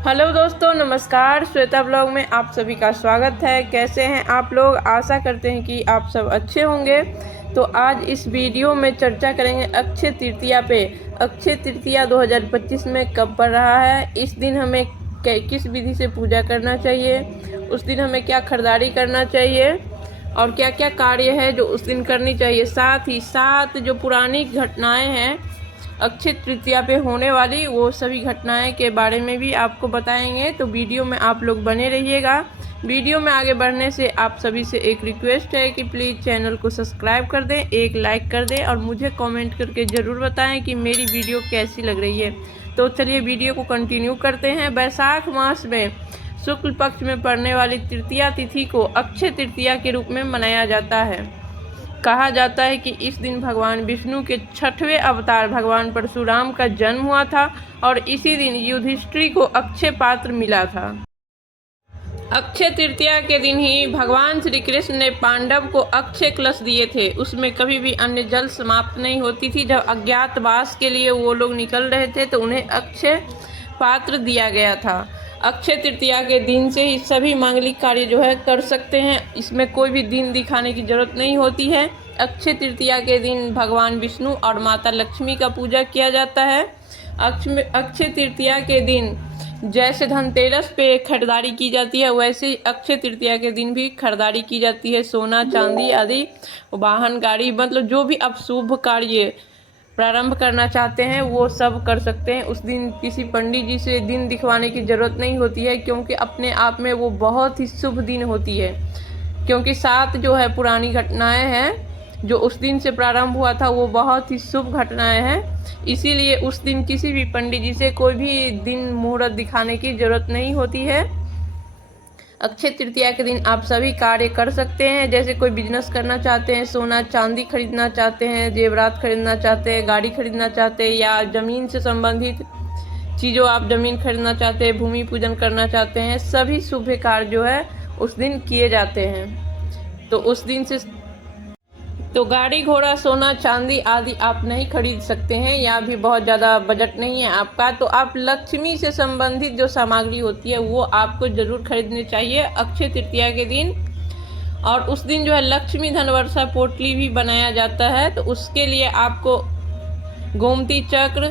Hello दोस्तों, नमस्कार। Shweta blog में आप सभी का स्वागत है। कैसे हैं आप लोग? आशा करते हैं कि आप सब अच्छे होंगे। तो आज इस वीडियो में चर्चा करेंगे अक्षय तृतीया पे। अक्षय तृतीया 2025 में कब पड़ रहा है, इस दिन हमें किस विधि से पूजा करना चाहिए, उस दिन हमें क्या खरीदारी करना चाहिए और क्या क्या कार्य है जो उस दिन करनी चाहिए। साथ ही साथ जो पुरानी घटनाएं हैं अक्षय तृतीया पे होने वाली, वो सभी घटनाएं के बारे में भी आपको बताएंगे। तो वीडियो में आप लोग बने रहिएगा। वीडियो में आगे बढ़ने से आप सभी से एक रिक्वेस्ट है कि प्लीज़ चैनल को सब्सक्राइब कर दें, एक लाइक कर दें और मुझे कमेंट करके ज़रूर बताएं कि मेरी वीडियो कैसी लग रही है। तो चलिए वीडियो को कंटिन्यू करते हैं। वैशाख मास में शुक्ल पक्ष में पड़ने वाली तृतीया तिथि को अक्षय तृतीया के रूप में मनाया जाता है। कहा जाता है कि इस दिन भगवान विष्णु के 6वें अवतार भगवान परशुराम का जन्म हुआ था और इसी दिन युधिष्ठिर को अक्षय पात्र मिला था। अक्षय तृतीया के दिन ही भगवान श्री कृष्ण ने पांडव को अक्षय कलश दिए थे। उसमें कभी भी अन्य जल समाप्त नहीं होती थी। जब अज्ञातवास के लिए वो लोग निकल रहे थे तो उन्हें अक्षय पात्र दिया गया था। अक्षय तृतीया के दिन से ही सभी मांगलिक कार्य जो है कर सकते हैं। इसमें कोई भी दिन दिखाने की जरूरत नहीं होती है। अक्षय तृतीया के दिन भगवान विष्णु और माता लक्ष्मी का पूजा किया जाता है। अक्षय तृतीया के दिन जैसे धनतेरस पे खरीदारी की जाती है, वैसे ही अक्षय तृतीया के दिन भी खरीदारी की जाती है। सोना चांदी आदि, वाहन गाड़ी, मतलब जो भी आप शुभ कार्य प्रारंभ करना चाहते हैं वो सब कर सकते हैं। उस दिन किसी पंडित जी से दिन दिखवाने की ज़रूरत नहीं होती है, क्योंकि अपने आप में वो बहुत ही शुभ दिन होती है। क्योंकि 7 जो है पुरानी घटनाएं हैं जो उस दिन से प्रारंभ हुआ था, वो बहुत ही शुभ घटनाएं हैं। इसीलिए उस दिन किसी भी पंडित जी से कोई भी दिन मुहूर्त दिखाने की ज़रूरत नहीं होती है। अक्षय तृतीया के दिन आप सभी कार्य कर सकते हैं। जैसे कोई बिजनेस करना चाहते हैं, सोना चांदी खरीदना चाहते हैं, जेवरात खरीदना चाहते हैं, गाड़ी खरीदना चाहते हैं, या ज़मीन से संबंधित चीज़ों आप ज़मीन खरीदना चाहते हैं, भूमि पूजन करना चाहते हैं, सभी शुभ कार्य जो है उस दिन किए जाते हैं। तो उस दिन से तो गाड़ी घोड़ा सोना चांदी आदि आप नहीं खरीद सकते हैं, या भी बहुत ज़्यादा बजट नहीं है आपका, तो आप लक्ष्मी से संबंधित जो सामग्री होती है वो आपको ज़रूर खरीदनी चाहिए अक्षय तृतीया के दिन। और उस दिन जो है लक्ष्मी धन वर्षा पोटली भी बनाया जाता है। तो उसके लिए आपको गोमती चक्र,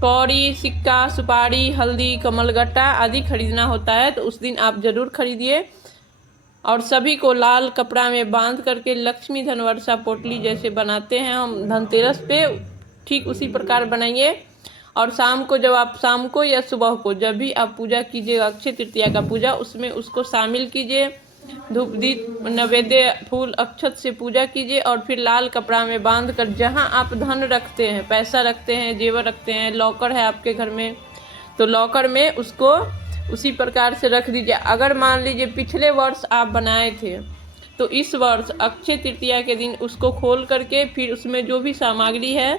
कौड़ी, सिक्का, सुपारी, हल्दी, कमलगट्टा आदि खरीदना होता है। तो उस दिन आप ज़रूर खरीदिए और सभी को लाल कपड़ा में बांध करके लक्ष्मी धन वर्षा पोटली जैसे बनाते हैं हम धनतेरस पे, ठीक उसी प्रकार बनाइए। और शाम को, जब आप शाम को या सुबह को जब भी आप पूजा कीजिए अक्षय तृतीया का पूजा, उसमें उसको शामिल कीजिए। धूप दीप नैवेद्य फूल अक्षत से पूजा कीजिए और फिर लाल कपड़ा में बांध कर जहाँ आप धन रखते हैं, पैसा रखते हैं, जेवर रखते हैं, लॉकर है आपके घर में, तो लॉकर में उसको उसी प्रकार से रख दीजिए। अगर मान लीजिए पिछले वर्ष आप बनाए थे तो इस वर्ष अक्षय तृतीया के दिन उसको खोल करके फिर उसमें जो भी सामग्री है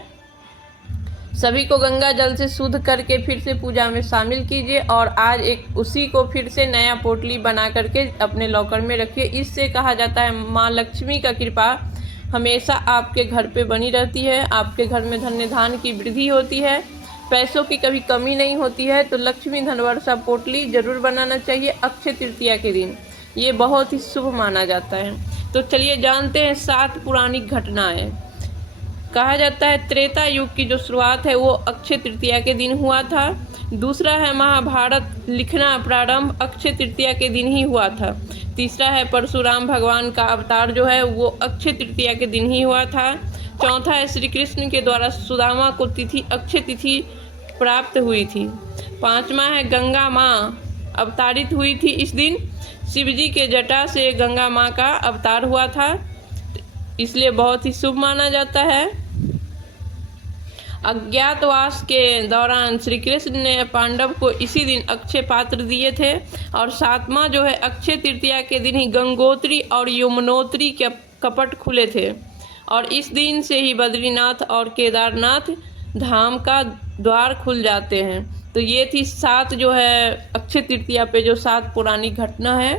सभी को गंगा जल से शुद्ध करके फिर से पूजा में शामिल कीजिए। और आज एक उसी को फिर से नया पोटली बना करके अपने लॉकर में रखिए। इससे कहा जाता है माँ लक्ष्मी का कृपा हमेशा आपके घर पे बनी रहती है, आपके घर में धन्य धान की वृद्धि होती है, पैसों की कभी कमी नहीं होती है। तो लक्ष्मी धनवर्षा पोटली जरूर बनाना चाहिए अक्षय तृतीया के दिन, ये बहुत ही शुभ माना जाता है। तो चलिए जानते हैं 7 पुरानी घटनाएं। कहा जाता है त्रेता युग की जो शुरुआत है वो अक्षय तृतीया के दिन हुआ था। दूसरा है महाभारत लिखना प्रारंभ अक्षय तृतीया के दिन ही हुआ था। तीसरा है परशुराम भगवान का अवतार जो है वो अक्षय तृतीया के दिन ही हुआ था। चौथा है श्री कृष्ण के द्वारा सुदामा को तिथि अक्षय तिथि प्राप्त हुई थी। 5वां है गंगा माँ अवतारित हुई थी इस दिन। शिवजी के जटा से गंगा माँ का अवतार हुआ था, इसलिए बहुत ही शुभ माना जाता है। अज्ञातवास के दौरान श्री कृष्ण ने पांडव को इसी दिन अक्षय पात्र दिए थे। और 7वां जो है अक्षय तृतीया के दिन ही गंगोत्री और यमुनोत्री के कपट खुले थे। और इस दिन से ही बद्रीनाथ और केदारनाथ धाम का द्वार खुल जाते हैं। तो ये थी 7 जो है अक्षय तृतीया पे जो 7 पुरानी घटना है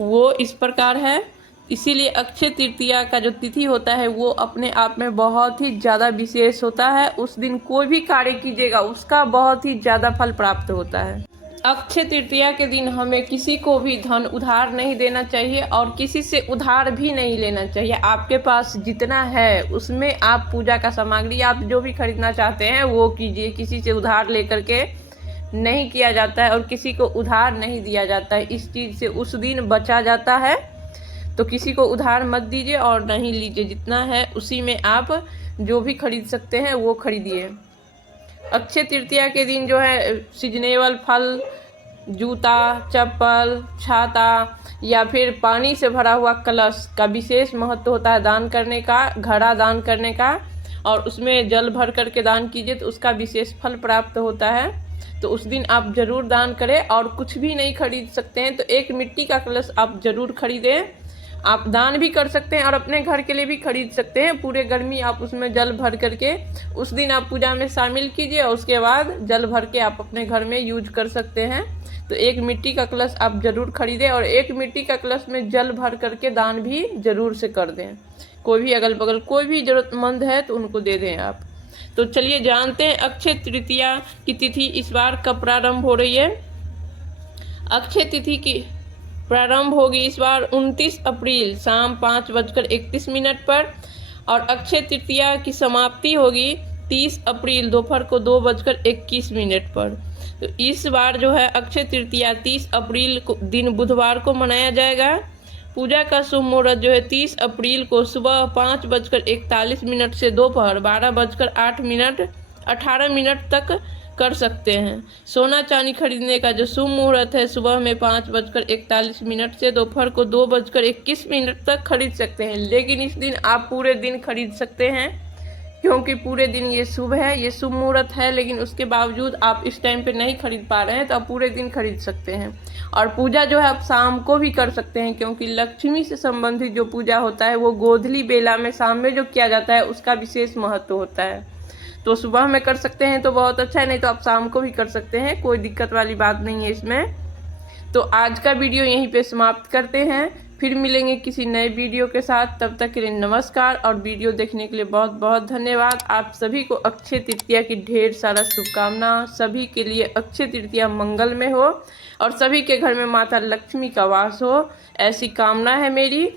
वो इस प्रकार है। इसीलिए अक्षय तृतीया का जो तिथि होता है वो अपने आप में बहुत ही ज़्यादा विशेष होता है। उस दिन कोई भी कार्य कीजिएगा उसका बहुत ही ज़्यादा फल प्राप्त होता है। अक्षय तृतीया के दिन हमें किसी को भी धन उधार नहीं देना चाहिए और किसी से उधार भी नहीं लेना चाहिए। आपके पास जितना है उसमें आप पूजा का सामग्री आप जो भी खरीदना चाहते हैं वो कीजिए। किसी से उधार लेकर के नहीं किया जाता है और किसी को उधार नहीं दिया जाता है। इस चीज़ से उस दिन बचा जाता है। तो किसी को उधार मत दीजिए और नहीं लीजिए। जितना है उसी में आप जो भी खरीद सकते हैं वो खरीदिए। अक्षय तृतीया के दिन जो है सीजनेबल फल, जूता, चप्पल, छाता या फिर पानी से भरा हुआ कलश का विशेष महत्व होता है दान करने का, घड़ा दान करने का, और उसमें जल भर करके दान कीजिए तो उसका विशेष फल प्राप्त होता है। तो उस दिन आप ज़रूर दान करें। और कुछ भी नहीं खरीद सकते हैं तो एक मिट्टी का कलश आप ज़रूर खरीदें। आप दान भी कर सकते हैं और अपने घर के लिए भी खरीद सकते हैं। पूरे गर्मी आप उसमें जल भर करके उस दिन आप पूजा में शामिल कीजिए और उसके बाद जल भर के आप अपने घर में यूज कर सकते हैं। तो एक मिट्टी का कलश आप ज़रूर खरीदें और एक मिट्टी का कलश में जल भर करके दान भी ज़रूर से कर दें। कोई भी अगल बगल कोई भी ज़रूरतमंद है तो उनको दे दें आप। तो चलिए जानते हैं अक्षय तृतीया की तिथि इस बार कब प्रारंभ हो रही है। अक्षय तिथि की प्रारंभ होगी इस बार 29 अप्रैल शाम 5:31 पर और अक्षय तृतीया की समाप्ति होगी 30 अप्रैल दोपहर को 2:21 पर। तो इस बार जो है अक्षय तृतीया 30 अप्रैल को दिन बुधवार को मनाया जाएगा। पूजा का शुभ मुहूर्त जो है 30 अप्रैल को सुबह 5:41 से दोपहर 12:08 18 तक कर सकते हैं। सोना चांदी खरीदने का जो शुभ मुहूर्त है सुबह में 5:41 से दोपहर को 2:21 तक खरीद सकते हैं। लेकिन इस दिन आप पूरे दिन खरीद सकते हैं क्योंकि पूरे दिन ये शुभ है, ये शुभ मुहूर्त है। लेकिन उसके बावजूद आप इस टाइम पे नहीं खरीद पा रहे हैं तो आप पूरे दिन खरीद सकते हैं। और पूजा जो है आप शाम को भी कर सकते हैं क्योंकि लक्ष्मी से संबंधित जो पूजा होता है वो गोधली बेला में शाम में जो किया जाता है उसका विशेष महत्व होता है। तो सुबह में कर सकते हैं तो बहुत अच्छा है, नहीं तो आप शाम को भी कर सकते हैं, कोई दिक्कत वाली बात नहीं है इसमें। तो आज का वीडियो यहीं पे समाप्त करते हैं। फिर मिलेंगे किसी नए वीडियो के साथ। तब तक के लिए नमस्कार और वीडियो देखने के लिए बहुत बहुत धन्यवाद। आप सभी को अक्षय तृतीया की ढेर सारा शुभकामना। सभी के लिए अक्षय तृतीया मंगल में हो और सभी के घर में माता लक्ष्मी का वास हो, ऐसी कामना है मेरी।